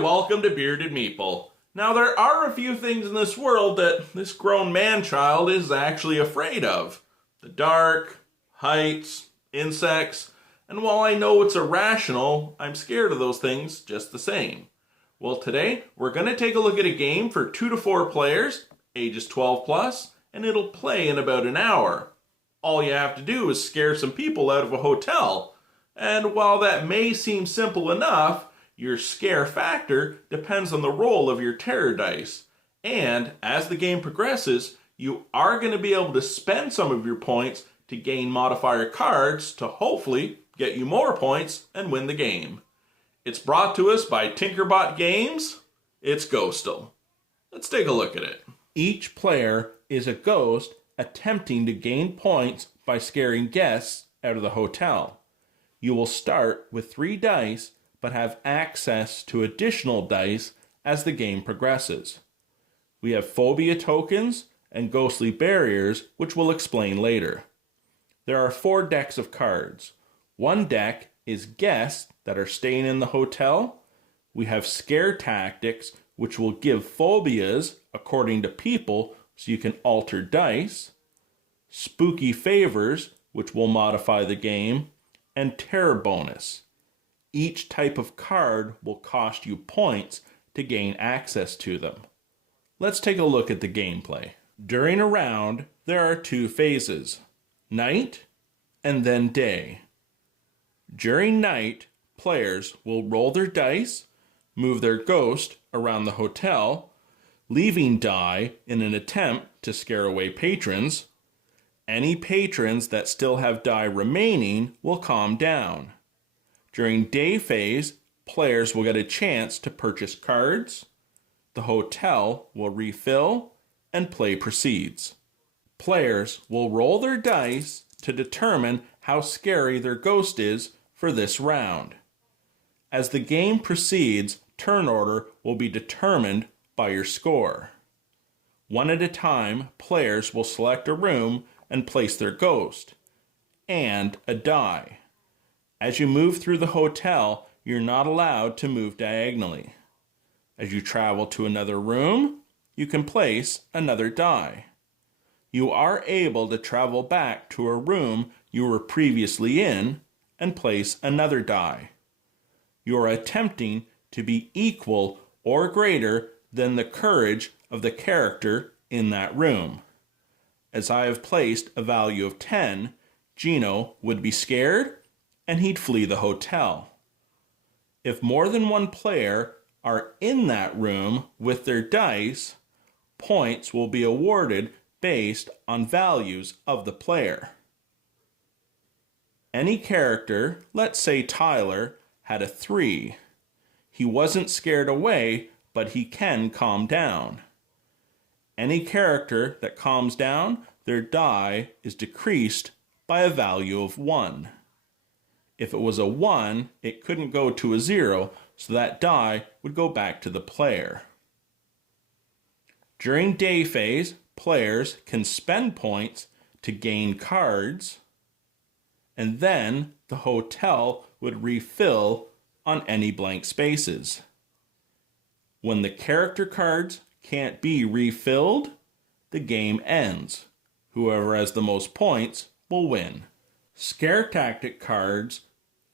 welcome to Bearded Meeple. Now, there are a few things in this world that this grown man-child is actually afraid of. The dark, heights, insects, and while I know it's irrational, I'm scared of those things just the same. Well, today, we're going to take a look at a game for 2 to 4 players, ages 12 plus, and it'll play in about an hour. All you have to do is scare some people out of a hotel. And while that may seem simple enough, your scare factor depends on the roll of your terror dice. And as the game progresses, you are going to be able to spend some of your points to gain modifier cards to hopefully get you more points and win the game. It's brought to us by Tinkerbot Games. It's Ghostel. Let's take a look at it. Each player is a ghost attempting to gain points by scaring guests out of the hotel. You will start with 3 dice, but have access to additional dice as the game progresses. We have phobia tokens and ghostly barriers, which we'll explain later. There are 4 decks of cards. One deck is guests that are staying in the hotel. We have scare tactics, which will give phobias according to people, so you can alter dice. Spooky favors, which will modify the game. And terror bonus. Each type of card will cost you points to gain access to them. Let's take a look at the gameplay. During a round, there are 2 phases, night and then day. During night, players will roll their dice, move their ghost around the hotel, leaving die in an attempt to scare away patrons. Any patrons that still have die remaining will calm down. During day phase, players will get a chance to purchase cards, the hotel will refill, and play proceeds. Players will roll their dice to determine how scary their ghost is for this round. As the game proceeds, turn order will be determined by your score. One at a time, players will select a room and place their ghost, and a die. As you move through the hotel, you're not allowed to move diagonally. As you travel to another room, you can place another die. You are able to travel back to a room you were previously in and place another die. You are attempting to be equal or greater than the courage of the character in that room. As I have placed a value of 10, Gino would be scared and he'd flee the hotel. If more than one player are in that room with their dice, points will be awarded based on values of the player. Any character, let's say Tyler, had a 3. He wasn't scared away, but he can calm down. Any character that calms down, their die is decreased by a value of 1. If it was a 1, it couldn't go to a 0, so that die would go back to the player. During day phase, players can spend points to gain cards, and then the hotel would refill on any blank spaces. When the character cards can't be refilled, the game ends. Whoever has the most points will win. Scare tactic cards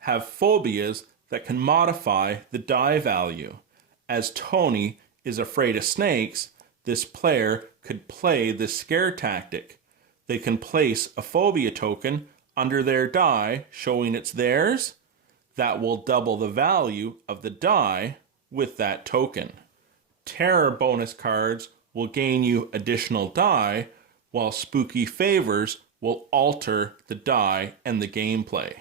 have phobias that can modify the die value. As Tony is afraid of snakes, this player could play the scare tactic. They can place a phobia token under their die, showing it's theirs. That will double the value of the die with that token. Terror bonus cards will gain you additional die, while spooky favors will alter the die and the gameplay.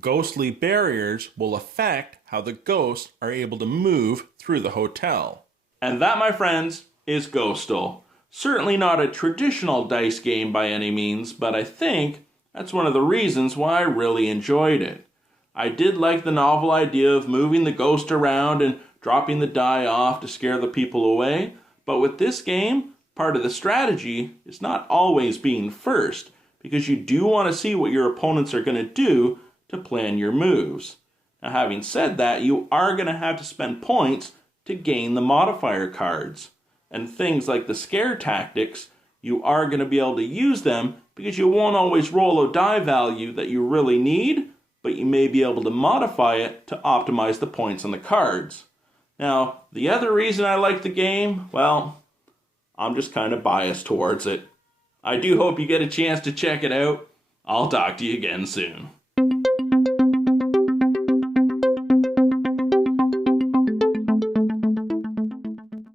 Ghostly barriers will affect how the ghosts are able to move through the hotel. And that, my friends, is Ghostel. Certainly not a traditional dice game by any means, but I think that's one of the reasons why I really enjoyed it. I did like the novel idea of moving the ghost around and dropping the die off to scare the people away, but with this game, part of the strategy is not always being first, because you do want to see what your opponents are going to do to plan your moves. Now, having said that, you are going to have to spend points to gain the modifier cards. And things like the scare tactics, you are going to be able to use them because you won't always roll a die value that you really need, but you may be able to modify it to optimize the points on the cards. Now, the other reason I like the game, well, I'm just kind of biased towards it. I do hope you get a chance to check it out. I'll talk to you again soon.